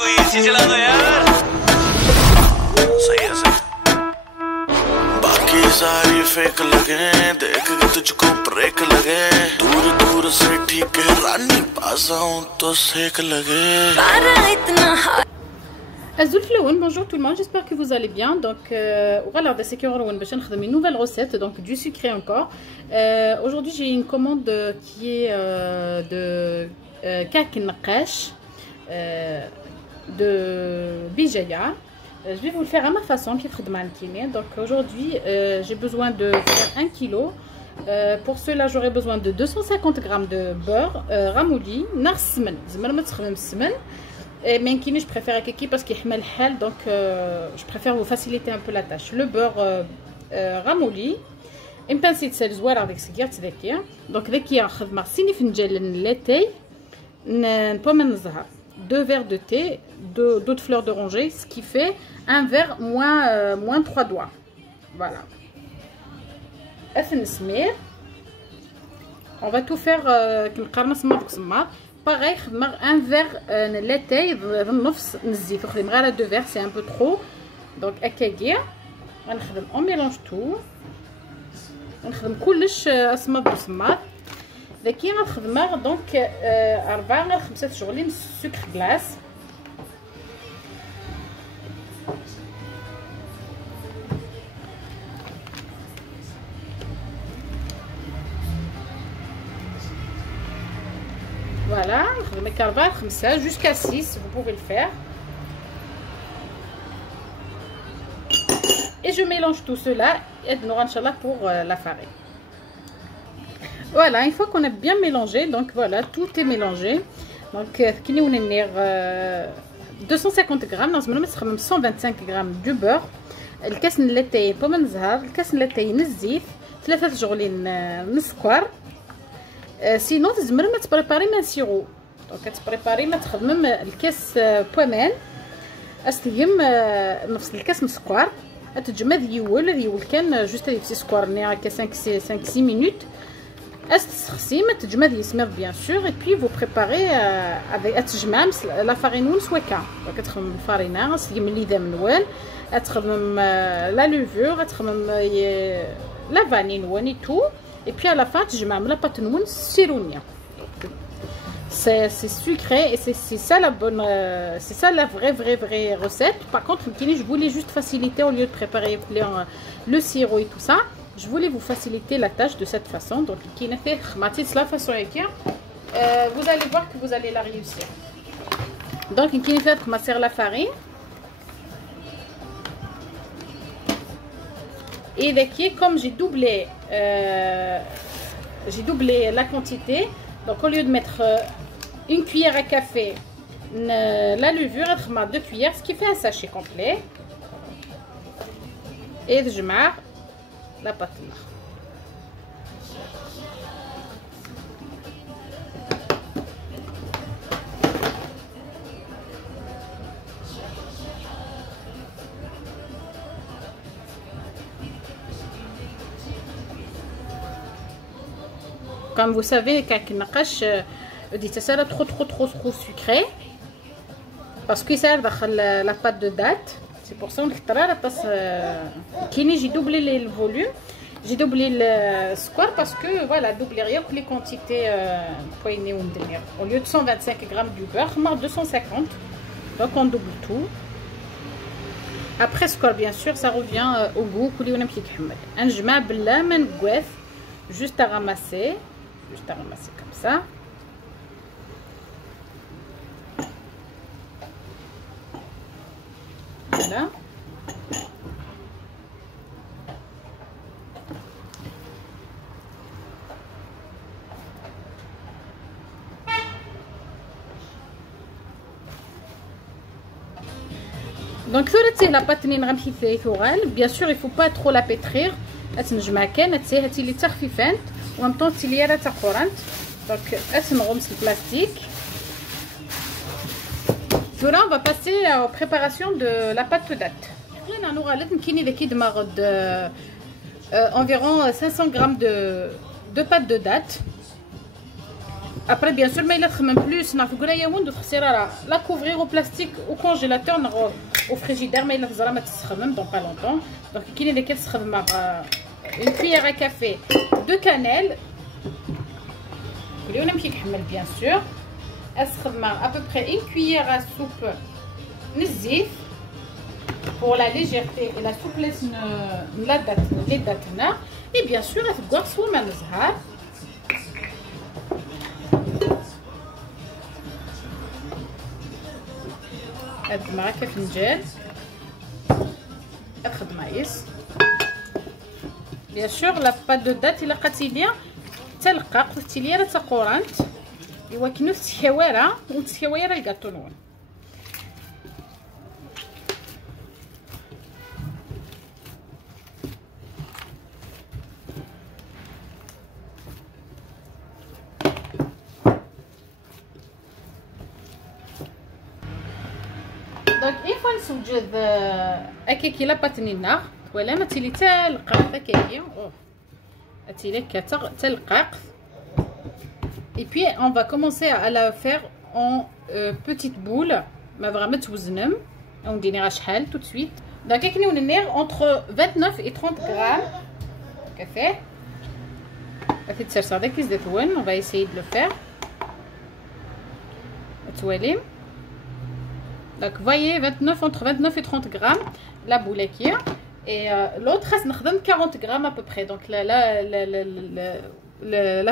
कोई एसी चला दो यार सही है सही बाकी सारी फेक लगे देख के तुझको ब्रेक लगे दूर दूर से ठीक है रानी पास आऊं तो सेक लगे Bonjour tout le monde, j'espère que vous allez bien. Donc, voilà, c'est une nouvelle recette, donc du sucré encore. Aujourd'hui, j'ai une commande qui est de kak naqash de bijaya. Je vais vous le faire à ma façon. Donc, aujourd'hui, j'ai besoin de faire 1 kg. Pour cela, j'aurai besoin de 250 g de beurre ramouli, nar semen. Mais je préfère à kiki parce qu'il est mal, donc je préfère vous faciliter un peu la tâche. Le beurre ramouli, une pincée de sel zouar avec ce gâteau d'aki. Donc dès qu'il y a un marcini finjal latte, une pomme de zahar, 2 verres de thé, d'autres fleurs d'oranger, ce qui fait un verre moins 3 doigts. Voilà. On va tout faire pareil, un verre de latte, deux verres, c'est un peu trop. Donc, on mélange tout. On mélange tout. Donc, 4 جغلين sucre glace. Voilà, jusqu'à 6, vous pouvez le faire. Et je mélange tout cela et pour la farine. Voilà, une fois qu'on a bien mélangé, donc voilà, tout est mélangé. Donc, 250 g, dans ce moment, 125 g du beurre. Le casse de lait, pomme de zahar, le casse de lait, nzif, 3 جغلين مسكر. Sinon, tu peux préparer un sirop. Donc, tu peux préparer الكاس بومان. استهم نفس الكاس مسكر. تجمع يول كان جوست في سكر نيا 5-6 minutes. استخسي ما تجمع يسمر bien sûr et puis vous préparez avec تجمع la farine ونسوكا. donc تخدم الفارينه استهم اللي ذا منوال تخدم la levure تخدم la vanille وني tout. Et puis à la fin, je mets la pâte noune sironia. C'est sucré et c'est ça la bonne, c'est ça la vraie recette. Par contre, je voulais juste faciliter au lieu de préparer le sirop et tout ça. Je voulais vous faciliter la tâche de cette façon. Donc, la façon vous allez voir que vous allez la réussir. Donc, je vais la farine. Et comme j'ai doublé la quantité, donc au lieu de mettre une cuillère à café, la levure, je mets 2 cuillères, ce qui fait un sachet complet. Et je mets la pâte. Comme vous savez, kak naqash ça trop sucré parce que ça va la pâte de date. C'est pour ça parce que j'ai doublé le volume, j'ai doublé le square parce que voilà, doubler rien que les quantités au lieu de 125 g du beurre, 250. Donc on double tout. Après square bien sûr, ça revient au goût un jma bla man gouef, juste à ramasser comme ça. Voilà. Donc la pâte bien sûr il faut pas trop la pétrir. تنجمع كان هاتي لي تخفيفات وان طون تيليرا تاع قرنت. دونك نغمس البلاستيك. Voilà, on va passer aux préparations de la pâte de date. Là, nous allons environ 500 g de pâte de date. Après, bien sûr, mais il a plus, n'a pas eu de la couvrir au plastique, au congélateur, au frigidaire, mais il a même dans pas longtemps. Donc, il y a lesquels se une cuillère à café de cannelle. Bien sûr. À peu près une cuillère à soupe nizif pour la légèreté et la souplesse de la. Et bien sûr, à faire sous ma nazhar. معك فنجان اخذ مايس بيان سور لا بات دو دات الا لقاتي ليا تلقى قلتي لي راه تقورانت ايوا كنو تسكاويره وتسكاويره الكاطو نون دونك اين فوا نسوجد هكاكي لا باتنينا ولا ما تيلي تلقاق هكاكي تيلي تلقاق. Et puis on va commencer à la faire en petites boules ما بغا ما توزنم ونديرها شحال tout de suite. Donc كي ندير entre 29 et 30 grammes كافيه هذه تسرسا داك كيس زيتون. on va essayer de le faire توالي. Donc voyez 29 entre 29 et 30 grammes la boule qui et l'autre خاص نخدم 40 grammes à peu près. Donc la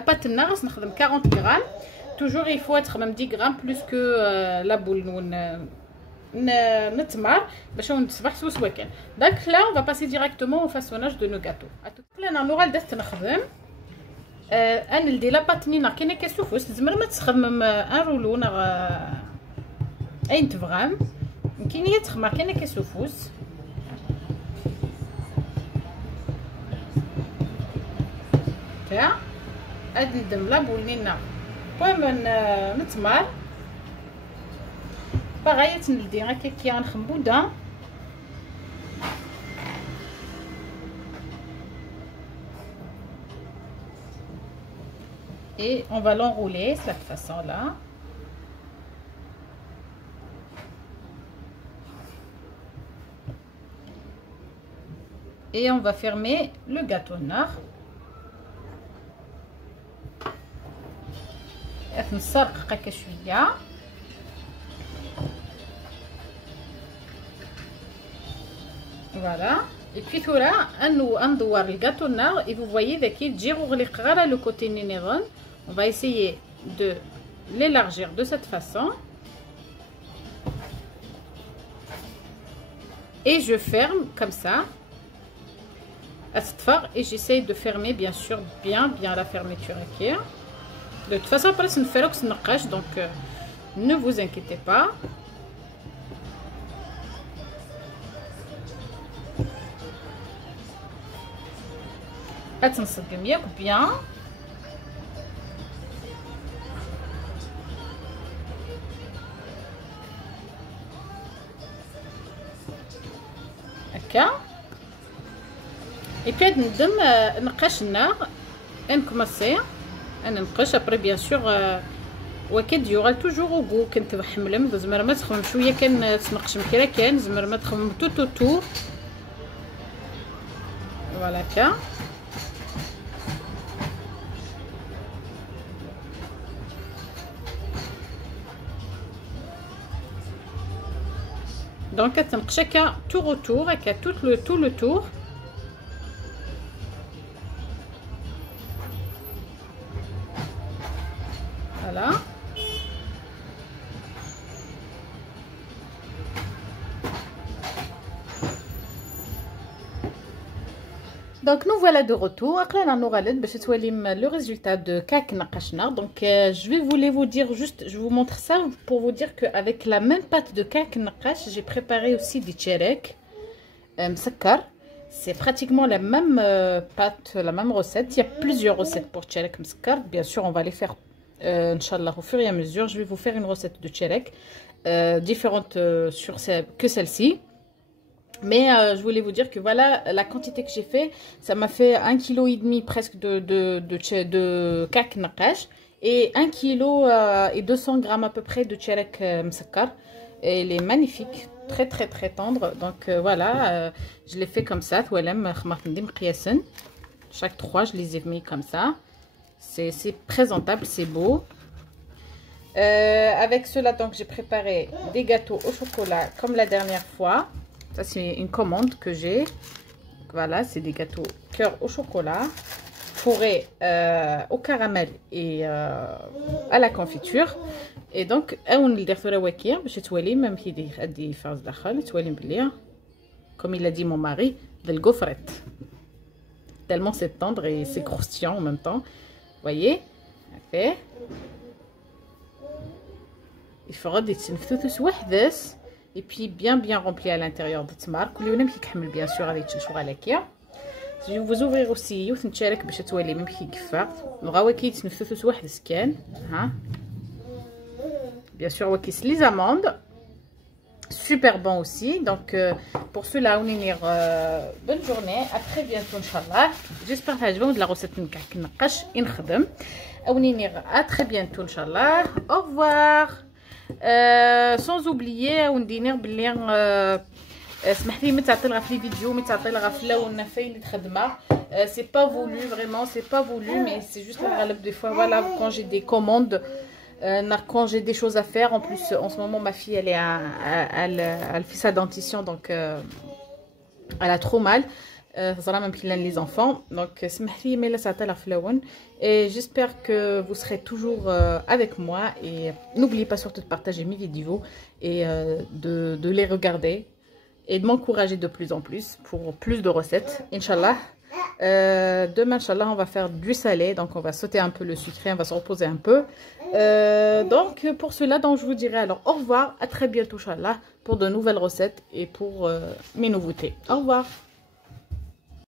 pâte na خاص نخدم 40 grammes. Toujours il faut être même 10 grammes plus que la boule نتمر باش نصبح سوا كان. Donc là on va passer directement au façonnage de nos gâteaux. là انا نورال درت نخدم انا ندير لا باتنينا كاينه كيسوفوس زعما ما تخمم ان رولو اين تفغام كاين هي تخمر كاينه كيسوفوس تاع هاد ندم لا بولينا المهم نتمر باغايه تندي هكا كي غنخمبوده et on va l'enrouler de cette façon là. Et on va fermer le gâteau noir. نسرقق شويه voilà. Et puis ثورا ندور الجاتو noir et vous voyez ذاكي تجي غلق غير لو كوتي نينيرون. On va essayer de l'élargir de cette façon et je ferme comme ça à cette fois et j'essaye de fermer bien sûr bien la fermeture ici. De toute façon après c'est une ferox naqash donc ne vous inquiétez pas. Attention bien. Et puis ندم نقاش النار نكمسي انا نقاش ابري بيان سور واكيد يوغال توجور او غو كنت بحملم زعما ما تخمم شويه كان تنقش مكيره كان زعما ما تخمم تو فوالا كا. Donc تنقش هكا tour autour هكا tout le tour. Voilà. Donc nous voilà de retour. Le résultat de kak naqashna. Donc je vais vous dire juste, je vous montre ça pour vous dire qu'avec la même pâte de kak naqash, j'ai préparé aussi des tcherek msakkar. C'est pratiquement la même pâte, la même recette. Il y a plusieurs recettes pour tcherek msakkar. Bien sûr, on va les faire Inch'Allah au fur et à mesure. Je vais vous faire une recette de tcherek différente que celle-ci. Mais je voulais vous dire que voilà la quantité que j'ai fait, ça m'a fait 1,5 kg presque de kak naqash. et 1 kg et 200 grammes à peu près de tcharek msakkar. Et il est magnifique, très très très tendre. Donc voilà, je l'ai fait comme ça. Chaque 3, je les ai mis comme ça. C'est présentable, c'est beau. Avec cela, donc j'ai préparé des gâteaux au chocolat comme la dernière fois. Ça, c'est une commande que j'ai. Voilà, c'est des gâteaux cœur au chocolat, fourrés au caramel et à la confiture. Et donc, comme il a dit mon mari, de gaufrette. Tellement c'est tendre et c'est croustillant en même temps. Vous voyez? Fait. Il faudra des tneftoutous wahdes et puis bien rempli à l'intérieur de tmar. Bien sûr avec le je vais vous ouvrir aussi ونشارك باش تولي même كي كفا نغاو كي تنفثوث واحد سكان ها. Bien sûr وكيس les amandes super bon aussi. Donc pour cela on est bonne journée, à très bientôt inchallah. J'espère تعجبكم de la recette نقاش نخدم اوني à très bientôt inchallah. Au revoir. Sans oublier وندير بلي اسمح لي متعطي لها في لي فيديو متعطي لها في اللون فين الخدمه. C'est pas voulu vraiment, c'est pas voulu, mais c'est juste la galop des fois. Voilà, quand j'ai des commandes, quand j'ai des choses à faire. En plus en ce moment ma fille elle fait sa dentition, donc elle a trop mal. Même les enfants, donc et j'espère que vous serez toujours avec moi. Et n'oubliez pas surtout de partager mes vidéos et de les regarder et de m'encourager de plus en plus pour plus de recettes, Inch'Allah. Demain, Inch'Allah, on va faire du salé, donc on va sauter un peu le sucré, on va se reposer un peu. Donc pour cela, donc, je vous dirai alors au revoir, à très bientôt, Inch'Allah, pour de nouvelles recettes et pour mes nouveautés. Au revoir.